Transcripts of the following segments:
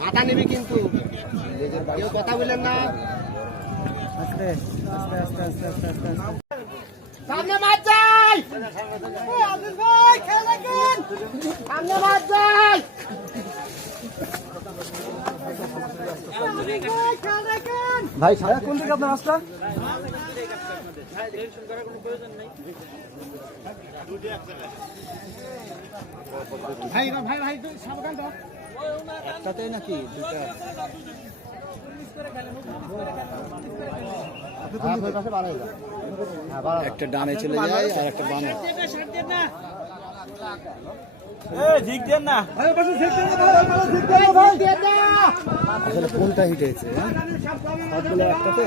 মাথা নিবি কিন্তু। কেউ কথা বললেন না। আস্তে আস্তে আস্তে আস্তে আস্তে আস্তে। সামনে মার যাই। ভাই সামনে মার যাই। ভাই সারা কোন দিকে আপনার রাস্তা? ভাই ভাই ভাই সাবধান তো। একটাতেই নাকি দুটা একটা ডানে চলে যায় আর একটা বামে। আসলে কোনটা হিট হয়েছে? হ্যাঁ? একটাতে।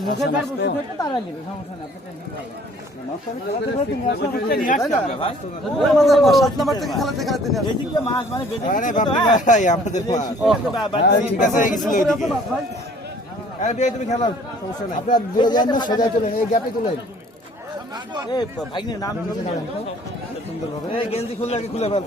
মুখে ধর, মুখে ধরতে তাড়া নেবে, সমস্যা না। নাই দূরে যান না সোজা চলেন এই গ্যাপে তুলেন এই ভাগ্নের নাম এই গেঞ্জি খুললে আগে খুলে ফেল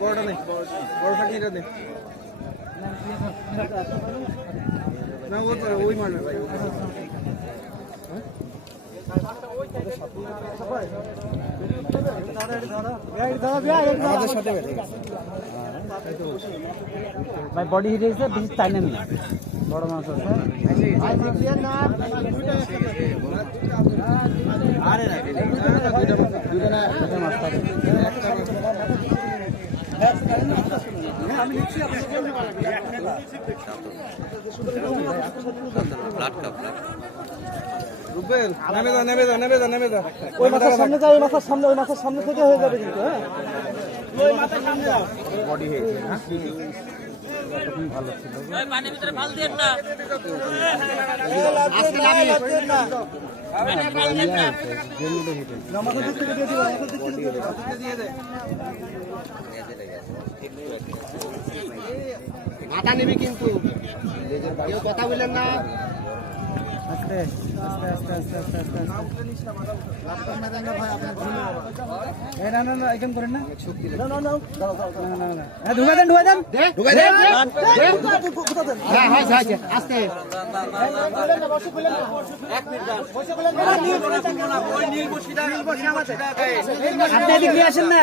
বড়টা নেই বড় ফাঁকিটা নেই না ও তো ওই মারবে ভাই ভাই বডি হিট হয়েছে বেশি টাইম নেই বড় মাছ আছে দুটো মাছ পাবে। নেমে দাও নেমে দাও নেমে দাও নেমে দাও ওই মাথার সামনে যাও ওই মাথার সামনে ওই মাথার সামনে থেকে হয়ে যাবে কিন্তু হ্যাঁ? বডি হয়েছে হ্যাঁ? আজকে নামি মাথা নিবি কিন্তু। কথা বললেন না। আস্তে আস্তে আস্তে আস্তে আস্তে আস্তে এই না না না এরকম করেন না না না না না না না হ্যাঁ ঢুকে দেন ঢুকে দেন দে ঢুকাই দে হ্যাঁ হ্যাঁ হ্যাঁ আস্তে আপনি এদিক নিয়ে আসেন না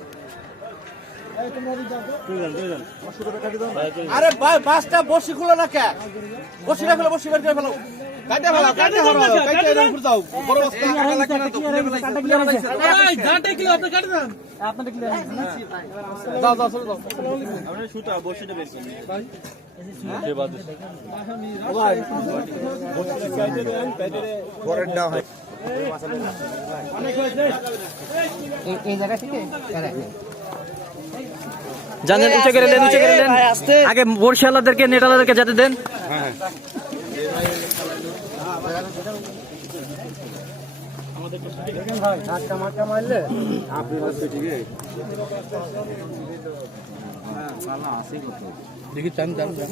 আরে ভাই বাসটা বসি খুলো না কে বসি না বসি বের করে ফেলো এই জায়গা থেকে? যান, উঁচু করে দেন উঁচু করে দেন। আগে বর্ষালাদেরকে নেটালাদেরকে যেতে দেন। দেখি চান চান চান